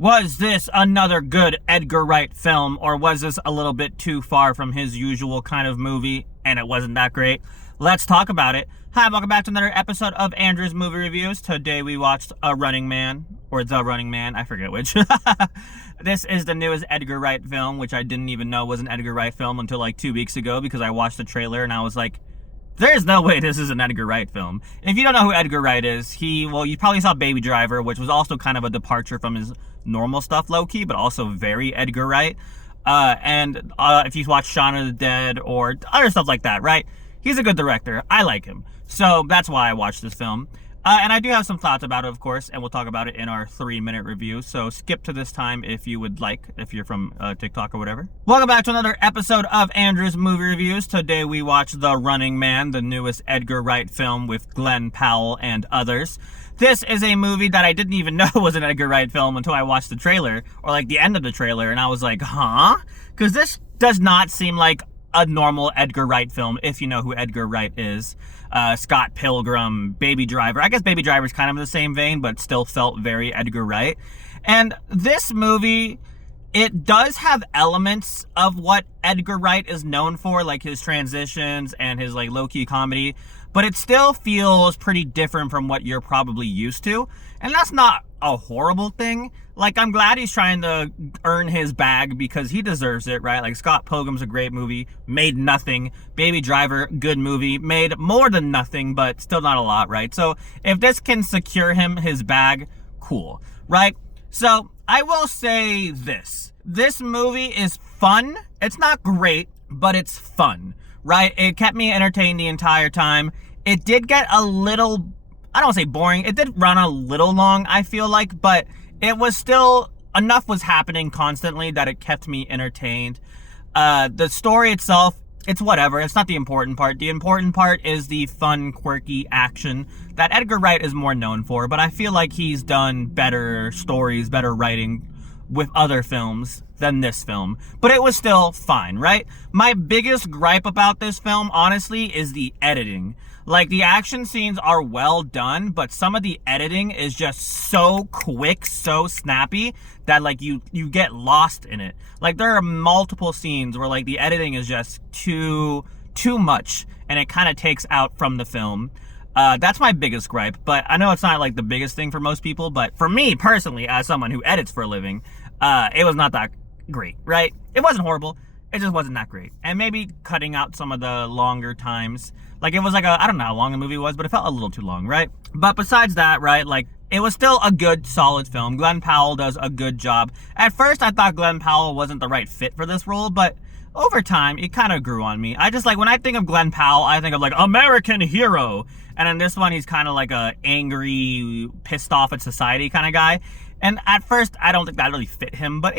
Was this another good Edgar Wright film, or was this a little bit too far from his usual kind of movie, and it wasn't that great? Let's talk about it. Hi, welcome back to another episode of Andrew's Movie Reviews. Today we watched A Running Man, or The Running Man, I forget which. This is the newest Edgar Wright film, which I didn't even know was an Edgar Wright film until like 2 weeks ago, because I watched the trailer and I was like, there's no way this is an Edgar Wright film. If you don't know who Edgar Wright is, you probably saw Baby Driver, which was also kind of a departure from his normal stuff, low-key, but also very Edgar Wright. If you watch Shaun of the Dead or other stuff like that, right? He's a good director. I like him. So that's why I watched this film. And I do have some thoughts about it, of course, and we'll talk about it in our 3-minute review. So skip to this time if you would like, if you're from TikTok or whatever. Welcome back to another episode of Andrew's Movie Reviews. Today we watch The Running Man, the newest Edgar Wright film with Glenn Powell and others. This is a movie that I didn't even know was an Edgar Wright film until I watched the trailer, or like the end of the trailer, and I was like, huh? Because this does not seem like a normal Edgar Wright film, if you know who Edgar Wright is. Scott Pilgrim, Baby Driver. I guess Baby Driver is kind of in the same vein, but still felt very Edgar Wright. And this movie, it does have elements of what Edgar Wright is known for, like his transitions and his like low-key comedy, but it still feels pretty different from what you're probably used to. And that's not a horrible thing. Like, I'm glad he's trying to earn his bag because he deserves it, right? Like, Scott Pilgrim's a great movie, made nothing. Baby Driver, good movie, made more than nothing, but still not a lot, right? So if this can secure him his bag, cool, right? So I will say this. This movie is fun. It's not great, but it's fun, right? It kept me entertained the entire time. It did get a little, I don't want to say boring. It did run a little long, I feel like, but it was still, enough was happening constantly that it kept me entertained. The story itself, it's whatever. It's not the important part. The important part is the fun, quirky action that Edgar Wright is more known for, but I feel like he's done better stories, better writing with other films than this film. But it was still fine, right? My biggest gripe about this film, honestly, is the editing. Like, the action scenes are well done, but some of the editing is just so quick, so snappy, that, like, you get lost in it. Like, there are multiple scenes where, like, the editing is just too much, and it kind of takes out from the film. That's my biggest gripe, but I know it's not, like, the biggest thing for most people, but for me, personally, as someone who edits for a living, it was not that great, right? It wasn't horrible. It just wasn't that great. And maybe cutting out some of the longer times. Like, it was like I don't know how long the movie was, but it felt a little too long, right? But besides that, right, like, it was still a good, solid film. Glenn Powell does a good job. At first, I thought Glenn Powell wasn't the right fit for this role, but over time, it kind of grew on me. I just, like, when I think of Glenn Powell, I think of, like, American hero. And in this one, he's kind of like a angry, pissed off at society kind of guy. And at first, I don't think that really fit him, but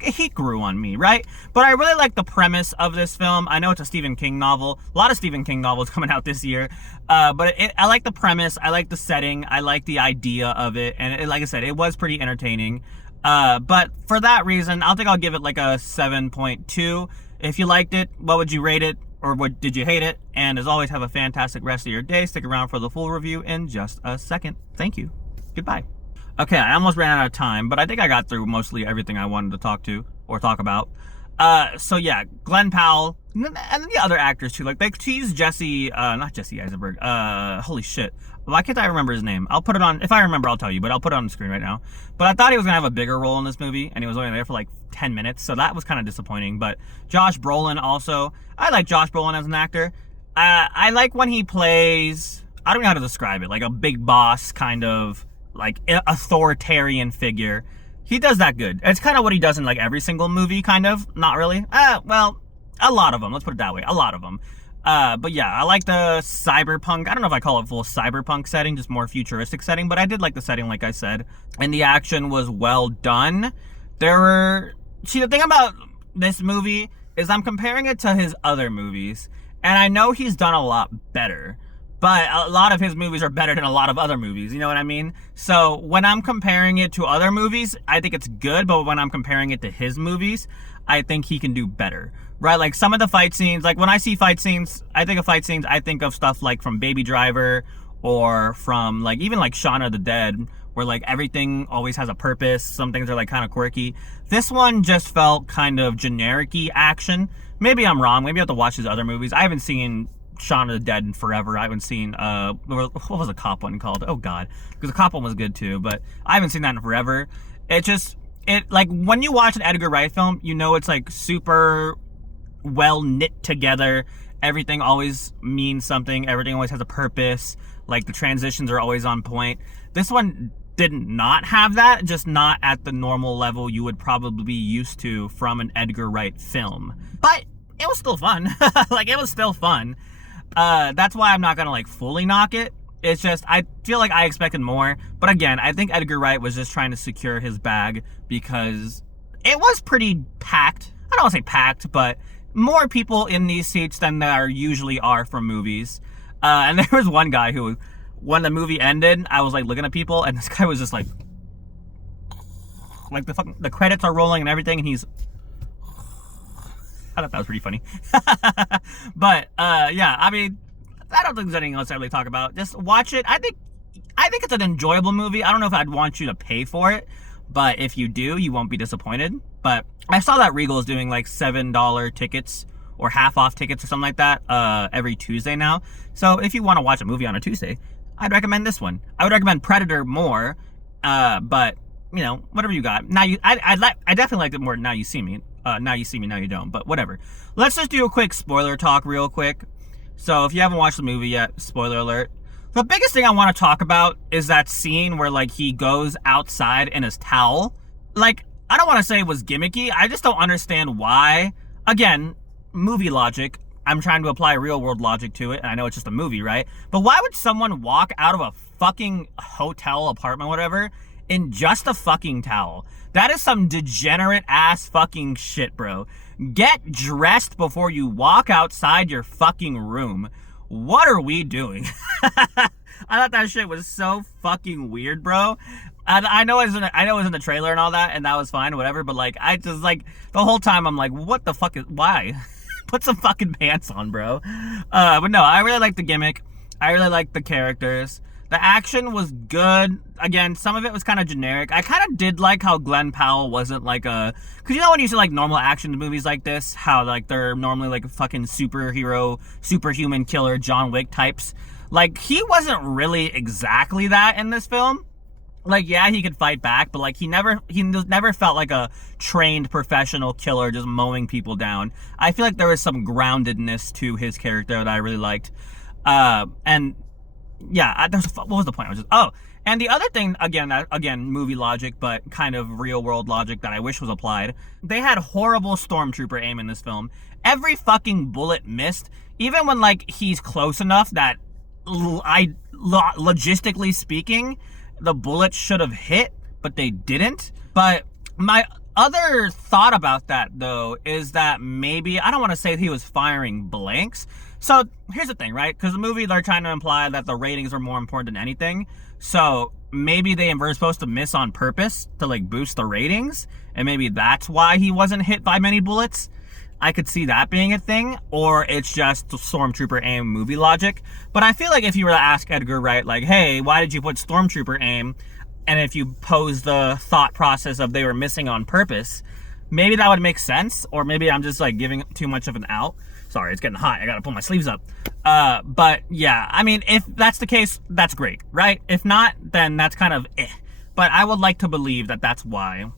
he grew on me, right? But I really like the premise of this film. I know it's a Stephen King novel. A lot of Stephen King novels coming out this year. But I like the premise. I like the setting. I like the idea of it. And like I said, it was pretty entertaining. But for that reason, I'll give it like a 7.2. If you liked it, what would you rate it? Or what did you hate it? And as always, have a fantastic rest of your day. Stick around for the full review in just a second. Thank you. Goodbye. Okay, I almost ran out of time, but I think I got through mostly everything I wanted to talk about. So yeah, Glenn Powell, and the other actors too. Like, they tease not Jesse Eisenberg. Holy shit. Why can't I remember his name? I'll put it on, if I remember, I'll tell you, but I'll put it on the screen right now. But I thought he was gonna have a bigger role in this movie, and he was only there for like 10 minutes, so that was kind of disappointing. But Josh Brolin also, I like Josh Brolin as an actor. I like when he plays, I don't know how to describe it, like a big boss kind of, like, authoritarian figure. He does that good. It's kind of what he does in, like, every single movie, kind of. Not really. Well, a lot of them. Let's put it that way. A lot of them. But yeah, I like the cyberpunk. I don't know if I call it full cyberpunk setting, just more futuristic setting, but I did like the setting, like I said. And the action was well done. See, the thing about this movie is I'm comparing it to his other movies, and I know he's done a lot better. But a lot of his movies are better than a lot of other movies, you know what I mean? So when I'm comparing it to other movies, I think it's good, but when I'm comparing it to his movies, I think he can do better, right? Like, some of the fight scenes, like, when I see fight scenes, I think of stuff like from Baby Driver, or from, like, even like Shaun of the Dead, where like everything always has a purpose. Some things are like kind of quirky. This one just felt kind of generic-y action. Maybe I'm wrong. Maybe I have to watch his other movies. I haven't seen Shaun of the Dead in forever. I haven't seen what was the cop one called? Oh god, because the cop one was good too, but I haven't seen that in forever. It like when you watch an Edgar Wright film, you know it's like super well knit together. Everything always means something. Everything always has a purpose. Like the transitions are always on point. This one did not have that, just not at the normal level you would probably be used to from an Edgar Wright film. But it was still fun. Like, it was still fun. That's why I'm not gonna like fully knock it. It's just, I feel like I expected more. But again, I think Edgar Wright was just trying to secure his bag because it was pretty packed. I don't want to say packed, but more people in these seats than there usually are from movies. And there was one guy who, when the movie ended, I was like looking at people, and this guy was just like the credits are rolling and everything, and he's. I thought that was pretty funny. But yeah, I mean, I don't think there's anything else I really talk about. Just watch it. I think it's an enjoyable movie. I don't know if I'd want you to pay for it, but if you do, you won't be disappointed. But I saw that Regal is doing like $7 tickets or half off tickets or something like that every Tuesday now. So if you want to watch a movie on a Tuesday, I'd recommend this one. I would recommend Predator more, but you know, whatever you got. Now I definitely liked it more than Now You See Me. Now You See Me, Now You Don't. But whatever. Let's just do a quick spoiler talk real quick. So if you haven't watched the movie yet, spoiler alert. The biggest thing I want to talk about is that scene where like he goes outside in his towel. Like, I don't want to say it was gimmicky. I just don't understand why. Again, movie logic. I'm trying to apply real world logic to it, and I know it's just a movie, right? But why would someone walk out of a fucking hotel, apartment, whatever, in just a fucking towel? That is some degenerate ass fucking shit, bro. Get dressed before you walk outside your fucking room. What are we doing? I thought that shit was so fucking weird, bro. I know it was in the trailer and all that, and that was fine, whatever. But like, I just like the whole time I'm like, what the fuck is why? Put some fucking pants on, bro. But no, I really like the gimmick. I really like the characters. The action was good. Again, some of it was kind of generic. I kind of did like how Glenn Powell wasn't like a... Because you know when you see like normal action movies like this, how like they're normally like fucking superhero, superhuman killer John Wick types. Like, he wasn't really exactly that in this film. Like, yeah, he could fight back, but like he never felt like a trained professional killer just mowing people down. I feel like there was some groundedness to his character that I really liked. And yeah, what was the point? I was just, and the other thing, again, movie logic, but kind of real world logic that I wish was applied. They had horrible stormtrooper aim in this film. Every fucking bullet missed, even when like he's close enough that logistically speaking, the bullet should have hit, but they didn't. But my other thought about that, though, is that maybe, I don't want to say he was firing blanks. So here's the thing, right? Because the movie, they're trying to imply that the ratings are more important than anything. So maybe they were supposed to miss on purpose to like boost the ratings. And maybe that's why he wasn't hit by many bullets. I could see that being a thing, or it's just stormtrooper aim movie logic. But I feel like if you were to ask Edgar Wright, like, hey, why did you put stormtrooper aim? And if you pose the thought process of they were missing on purpose, maybe that would make sense. Or maybe I'm just like giving too much of an out. Sorry, it's getting hot. I gotta pull my sleeves up. But yeah, I mean, if that's the case, that's great, right? If not, then that's kind of eh. But I would like to believe that that's why.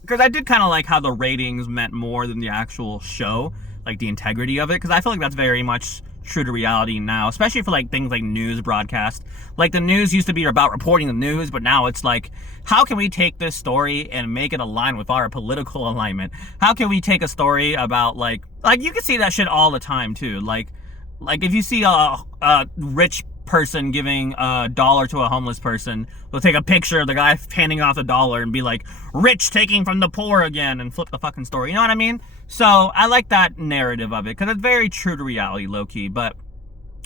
Because I did kind of like how the ratings meant more than the actual show, like the integrity of it. Because I feel like that's very much true to reality now, especially for like things like news broadcast. Like the news used to be about reporting the news, but now it's like, how can we take this story and make it align with our political alignment? How can we take a story about like you can see that shit all the time too. Like if you see a rich person giving $1 to a homeless person, they'll take a picture of the guy handing off $1 and be like, rich taking from the poor again, and flip the fucking story. You know what I mean? So I like that narrative of it because it's very true to reality, low-key. But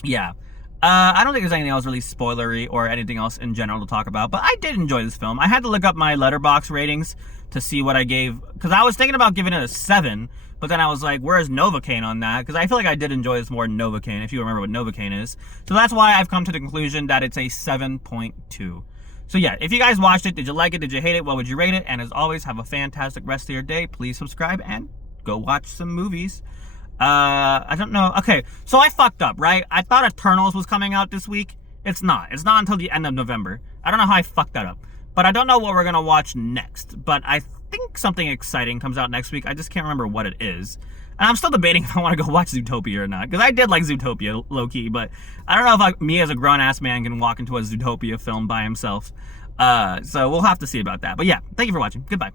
yeah, I don't think there's anything else really spoilery or anything else in general to talk about. But I did enjoy this film. I had to look up my Letterboxd ratings to see what I gave, because I was thinking about giving it a 7, but then I was like, where's Novocaine on that? Because I feel like I did enjoy this more than Novocaine, if you remember what Novocaine is. So that's why I've come to the conclusion that it's a 7.2. So yeah, if you guys watched it, did you like it? Did you hate it? What would you rate it? And as always, have a fantastic rest of your day. Please subscribe and go watch some movies. I don't know. Okay, so I fucked up, right? I thought Eternals was coming out this week. It's not. It's not until the end of November. I don't know how I fucked that up. But I don't know what we're going to watch next. But I think something exciting comes out next week. I just can't remember what it is. And I'm still debating if I want to go watch Zootopia or not. Because I did like Zootopia, low-key. But I don't know if me as a grown-ass man can walk into a Zootopia film by himself. So we'll have to see about that. But yeah, thank you for watching. Goodbye.